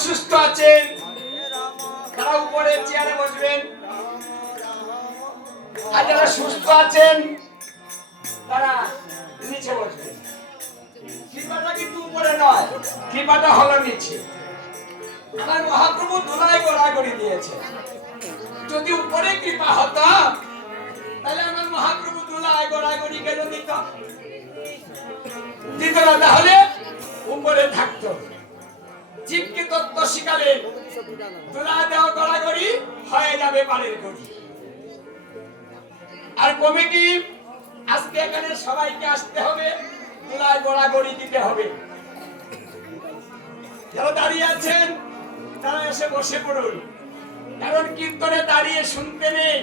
অসুস্থ আছেন তারা উপরে চেয়ারে বসবেন, আর যারা সুস্থ আছেন তারা নিচে বসবেন। কৃপাটা কিন্তু উপরে নয়, কৃপাটা হলো নিচে। আমার মহাপ্রভু ধুলায় গড়াগড়ি দিয়েছে। যদি উপরে কৃপা হতো তাহলে আমার মহাপ্রভু ধুলায় গড়াগড়ি কেন দিত? দিত না, তাহলে উপরে থাকতো। জীবকে তত্ত্ব শিখালেন, ধুলা দেওয়া গড়াগড়ি হয়ে যাবে পানির গড়ি। আর কমিটি আজকে এখানে সবাইকে আসতে হবে, ধুলায় গড়াগড়ি দিতে হবে। যারা দাঁড়িয়ে আছেন তারা এসে বসে পড়ুন, কারণ কীর্তনে দাঁড়িয়ে শুনতে নেই,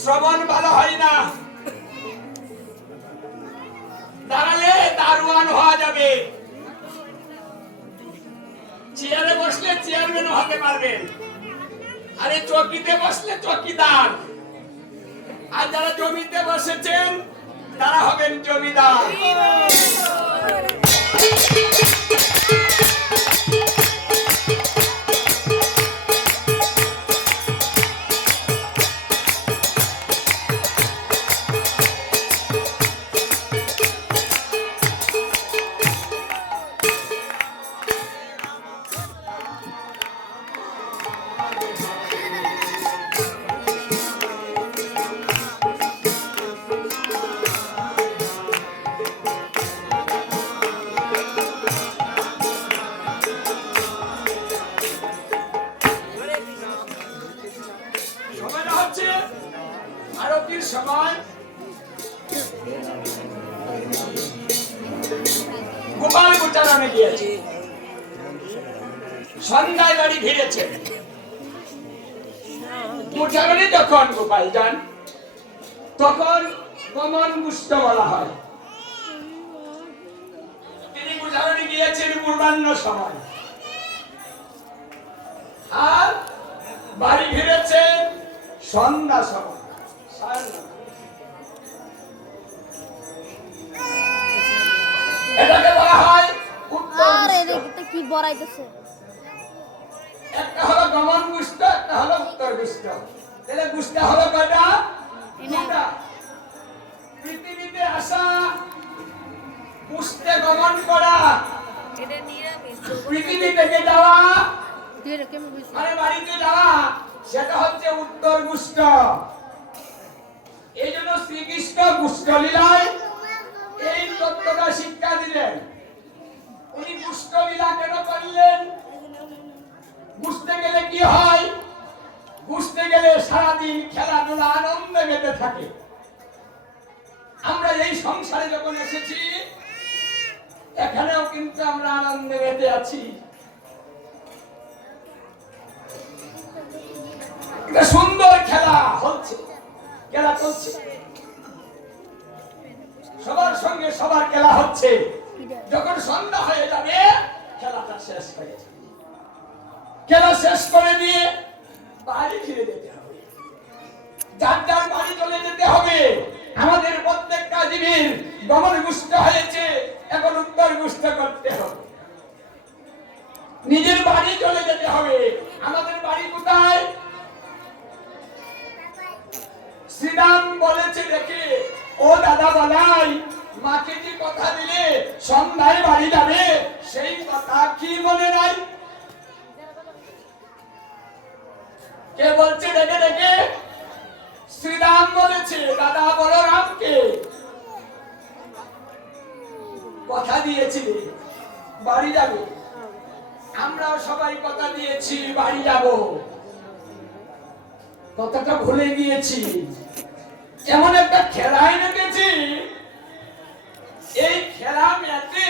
শ্রবণ ভালো হয় না। দাঁড়ালে দারোয়ান হওয়া যাবে, চেয়ারে বসলে চেয়ারম্যান হতে পারবেন, আরে চকিতে বসলে চকিদার, আর যারা জমিতে বসেছেন তারা হবেন জমিদার। আরতির সময় গোপাল গোচারণে গিয়েছে, সন্ধ্যায় বাড়ি ফিরেছে। গোচারণে যখন গোপাল যান তখন গমন গুষ্ট বলা হয়। তিনি গোচারণে গিয়েছেন পূর্বাহ্ন সময়, আর বাড়ি ফিরেছেন সন্ধ্যা সময়। এটাকে বলা হয় কি বড়াইতেছে। একটা হলো গমন গুষ্ট, একটা হলো উত্তর গুষ্ট। তাহলে গুষ্ট হলো কয়টা? দুটা। পৃথিবীতে আসা, গুষ্টে গমন করা, পৃথিবী থেকে যাওয়া মানে বাড়িতে যাওয়া, সেটা হচ্ছে উত্তর গুষ্ট। এই জন্য শ্রীকৃষ্ণ গুষ্ট লীলায় এই তত্ত্বটা শিক্ষা দিলেন। উনি গুষ্ট লীলা কেন করলেন? বুঝতে গেলে কি হয়? বুঝতে গেলে সারাদিন খেলাধুলা আনন্দে মেতে থাকে। আমরা এই সংসারে যখন এসেছি এখানেও কিন্তু আমরা আনন্দে মেতে আছি। একটা সুন্দর খেলা হচ্ছে, খেলা চলছে, সবার সঙ্গে সবার খেলা হচ্ছে। যখন সন্ধ্যা হয়ে যাবে খেলাটা শেষ হয়ে যাবে। খেলা শেষ করে দিয়ে বাড়ি ফিরে যেতে হবে, যার যার বাড়ি চলে যেতে হবে। আমাদের প্রত্যেকটা জীবীর গমন গুষ্ট হয়েছে, এখন উত্তর গুষ্ট করতে হবে, নিজের বাড়ি চলে যেতে হবে। আমাদের বাড়ি কোথায়? শ্রীরাম বলেছে দেখে, ও দাদা বলাই, মাকে যে কথা দিলে সন্ধ্যায় বাড়ি যাবে, সেই কথা কি মনে নাই? কে বলছে দেখে দেখে? শ্রীরাম বলেছে দাদা বলরামকে, কথা দিয়েছিলে বাড়ি যাবে। আমরাও সবাই কথা দিয়েছি বাড়ি যাব, কথাটা ভুলে গিয়েছি। এমন একটা খেলায় নেমেছি, এই খেলা ম্যাচে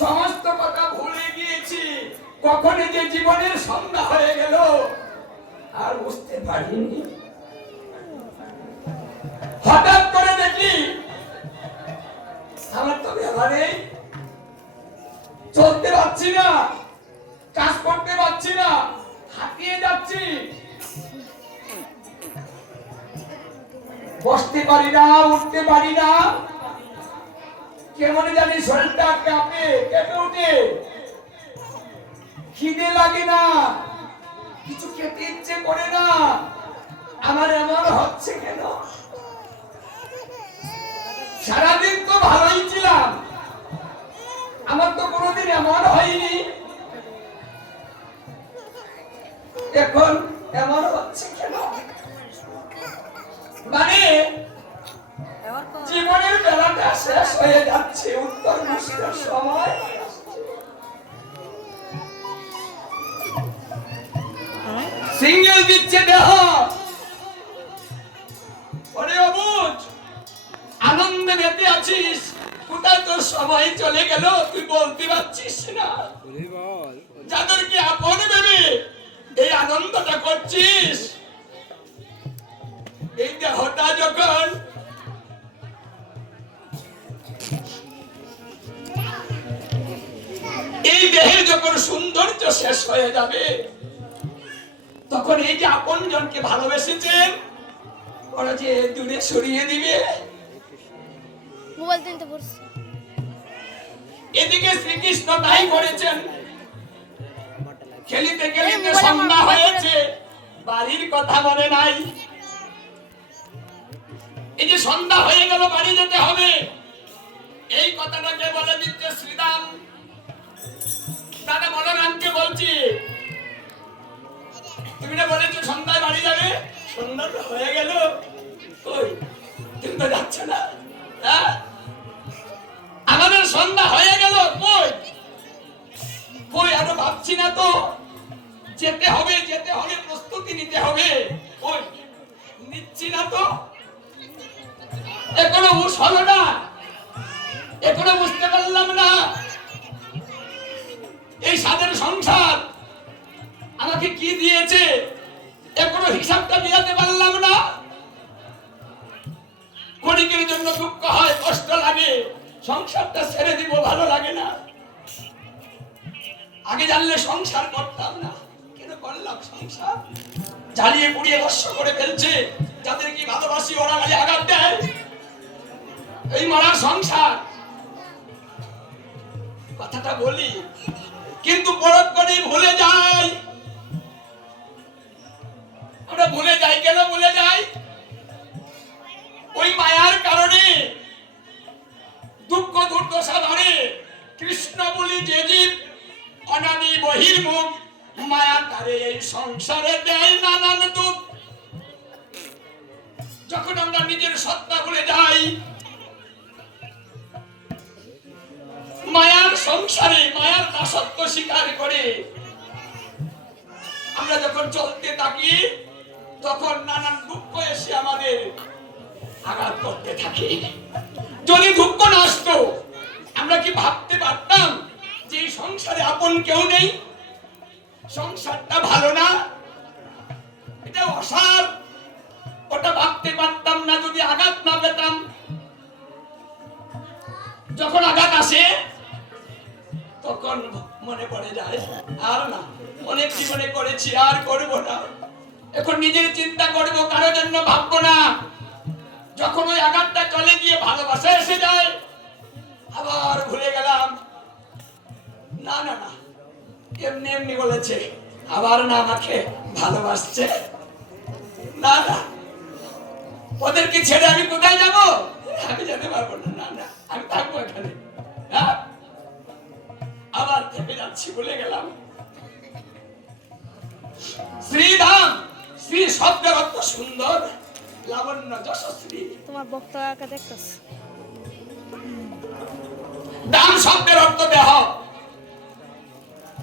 সমস্ত কথা ভুলে গিয়েছি। কখন যে জীবনের সন্ধ্যা হয়ে গেল আর বুঝতে পারিনি। হঠাৎ করে দেখি আমার তো বেলা নেই, চলতে পারছি না, কাজ করতে পারছি না, হাঁপিয়ে যাচ্ছি, বসতে পারি না, উঠতে পারি না, কেমন জানি শরীরটা কেঁপে উঠে। খিদে লাগে না, কিছু খেতে ইচ্ছে করে না। আমার এমন হচ্ছে কেন? সারাদিন তো ভালোই ছিলাম, আমার তো কোনোদিন এমন হয়নি, এখন এমন হচ্ছে কেন? মানে জীবনের বেলাটা শেষ হয়ে যাচ্ছে, উত্তর বুঝতে সময় সিঙ্গেল দিচ্ছে দেহ। ওরে অবুঝ, আনন্দে মেতে আছিস, কোথায় তোর সময় চলে গেল তুই বলতে পারছিস না। যাদেরকে আপন ভেবে এই আনন্দটা করছিস, এই দেহটা যখন এই দেহের যখন সৌন্দর্য শেষ হয়ে যাবে, তখন এই যে আপন জনকে ভালোবেসেছেন ওরা যে দূরে সরিয়ে দিবে। মোবাইল কিনতে পড়ছি। এদিকে শ্রীকৃষ্ণ তাই করেছেন, খেলিতে খেলিতে সন্ধ্যা হয়েছে, বাড়ির কথা মনে নাই। এই যে সন্ধ্যা হয়ে গেল, বাড়ি যেতে হবে, এই কথাটাকে বলে দিচ্ছে শ্রীরাম। দাদা বলরামকে বলছি, তুমি না বলেছো সন্ধ্যায় বাড়ি যাবে, সন্ধ্যা তো হয়ে গেল, কই তুমি তো যাচ্ছ না। হ্যাঁ, আমাদের সন্ধ্যা হয়ে গেল, কই কই আরো ভাবছি না তো, যেতে হবে যেতে হবে, প্রস্তুতি নিতে হবে, কই নিচ্ছি না তো, এখনো হুঁশ হলো না, এখনো বুঝতে পারলাম না এই সাদের সংসার আমাকে কি দিয়েছে, এখনো হিসাবটা মিলাতে পারলাম না। ক্ষণিকের জন্য দুঃখ হয়, কষ্ট লাগে, সংসারটা ছেড়ে দিব, ভালো লাগে না। আগে জানলে সংসার করতাম না, কেন করলাম সংসার? জ্বালিয়ে পুড়িয়ে নষ্ট করে ফেলছে, যাদের কি ভালোবাসি ওরা খালি আঘাত দেয়, এই মারা সংসার। কথাটা বলি কিন্তু পরক করে ভুলে যাই। আমরা ভুলে যাই কেন? ভুলে যাই ওই মায়ার কারণে, দুঃখ দুর্দশা ধরে। কৃষ্ণ বলি যে জীব অনাদি বহির্মুখ, মায়া তারে এই সংসারে দেয় নানান দুঃখ। যখন আমরা নিজের সত্তা ভুলে যাই, মায়ার সংসারে মায়ার দাসত্ব স্বীকার করে আমরা যখন চলতে থাকি, তখন নানান দুঃখ এসে আমাদের আঘাত করতে থাকে। যদি দুঃখ না আসতো, আমরা কি ভাবতে পারতাম যে এই সংসারে আপন কেউ নেই, সংসারটা ভালো না, এটা অসার? ওটা ভাবতে পারতাম না যদি আঘাত না পেতাম। যখন আঘাত আসে তখন মনে পড়ে যায়, আর না, অনেক জীবনে করেছি, আর করব না, এখন নিজের চিন্তা করব, কারোর জন্য ভাববো না। যখন ওই আঘাতটা চলে গিয়ে ভালোবাসা এসে যায়, আবার ভুলে গেলাম, না না না, এমনি এমনি বলেছে, আবার না আমাকে ভালোবাসছে, না না, ওদেরকে ছেড়ে আমি কোথায় যাব? আমি যেতে পারবো না, না না, আমি থাকবো এখানে। হ্যাঁ, আবার থেমে যাচ্ছি, ভুলে গেলাম। শ্রীধাম, শ্রী শব্দের অর্থ সুন্দর, লাবণ্য, যশস্বী। তোমার বক্তব্য দেখতেছ। দাম শব্দের অর্থ দেহ।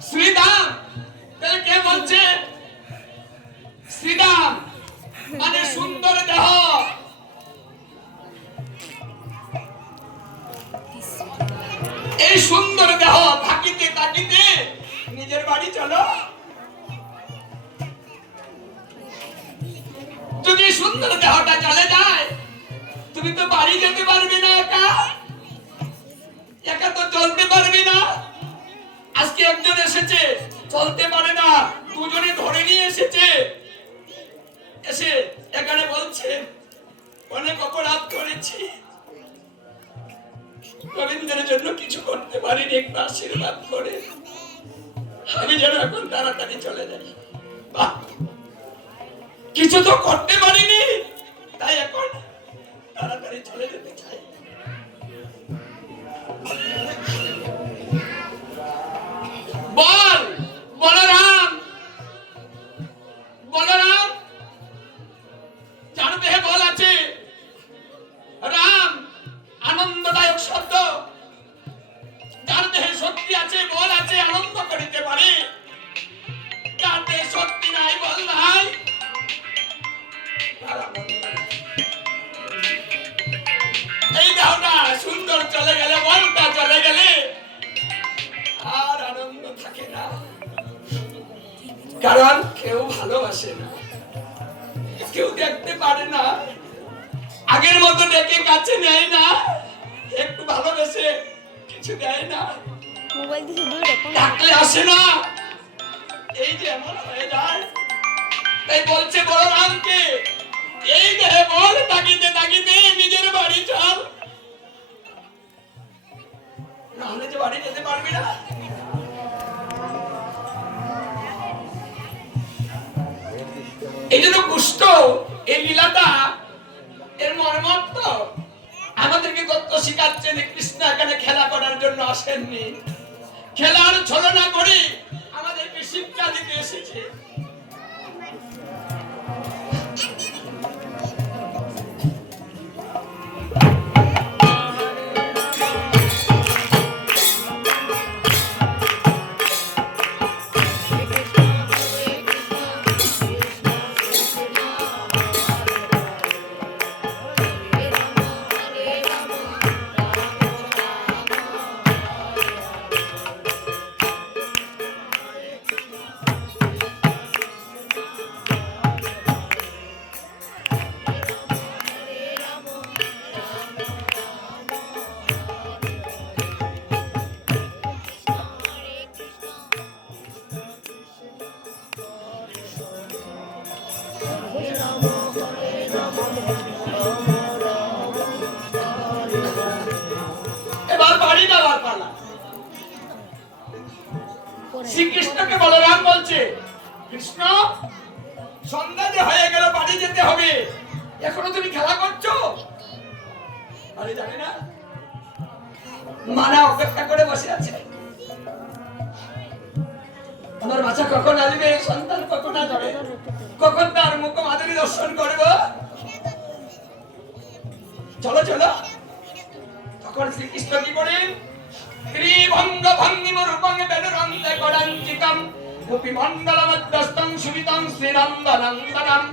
শ্রীধাম তাহলে কে বলছে? শ্রীধাম মানে সুন্দর দেহ। এই সুন্দর দেহ থাকিতে থাকিতে নিজের বাড়ি চলো। যদি সুন্দর দেহটা চলে যায়, তুমি তো বাড়ি যেতে পারবে না, একা একা তো চলতে পারবে না। আজকে একজন এসেছে, চলতে পারে না, দুজনে ধরে নিয়ে এসেছে, এসে এখানে বলছে অনেক অপরাধ করেছি, গোবিন্দের জন্য কিছু করতে পারিনি, একটু আশীর্বাদ করে। আমি যেন এখন তাড়াতাড়ি চলে যাই। বাহ, কিছু তো করতে পারিনি, তাই এখন তাড়াতাড়ি চলে যেতে চাই। বল বলরাম, বলরাম, যার দেহে বল আছে, রাম আনন্দদায়ক শব্দ, যার দেহে শক্তি আছে, বল আছে, আনন্দ করিতে পারে, যার দেহে শক্তি নাই, বল নাই, তার আনন্দ নাই। এই দেহটা সুন্দর চলে গেলে, বলটা চলে গেলে আর আনন্দ থাকে না, কারণ কেউ ভালোবাসে না, কেউ দেখতে পারে না, আগের মতো ডেকে কাছে নেয় না, একটু ভালোবেসে কিছু দেয় না, মোবাইল দিয়ে দূরে কোন ডাকলে আসে না, এই যে এমন হয়ে যায়। তাই বলছে বলরামকে, এই দেহে বল তাকিতে তাকিতে নিজের বাড়ি চল, নাহলে যে বাড়ি যেতে পারবি না। এই জন্য কুষ্ঠ এই লীলাটা এর মর্মার্থ আমাদেরকে তত্ত্ব শিখাচ্ছে যে কৃষ্ণ এখানে খেলা করার জন্য আসেননি, খেলার ছলনা করে আমাদেরকে শিক্ষা দিতে এসেছে। এবার বাড়ি যাওয়ার পালা। শ্রীকৃষ্ণকে বলরাম বলছে, কৃষ্ণ সন্ধ্যা যে হয়ে গেল, বাড়ি যেতে হবে, এখনো তুমি খেলা করছো, বাড়ি যাবে না? মানা অপেক্ষা করে বসে আছে, আমার বাচ্চা কখন আসবে, সন্তান কখন আসবে, কখন তার মুখ মাধুরী দর্শন করব, চলো চলো। তখন শ্রীকৃষ্ণ কি করেন, ত্রিভঙ্গ ভঙ্গিম রূপং বেদুরন্তে গড়াঞ্চিতম গোপী মণ্ডলমধ্যস্থং সুবিতং শ্রীনন্দনন্দনম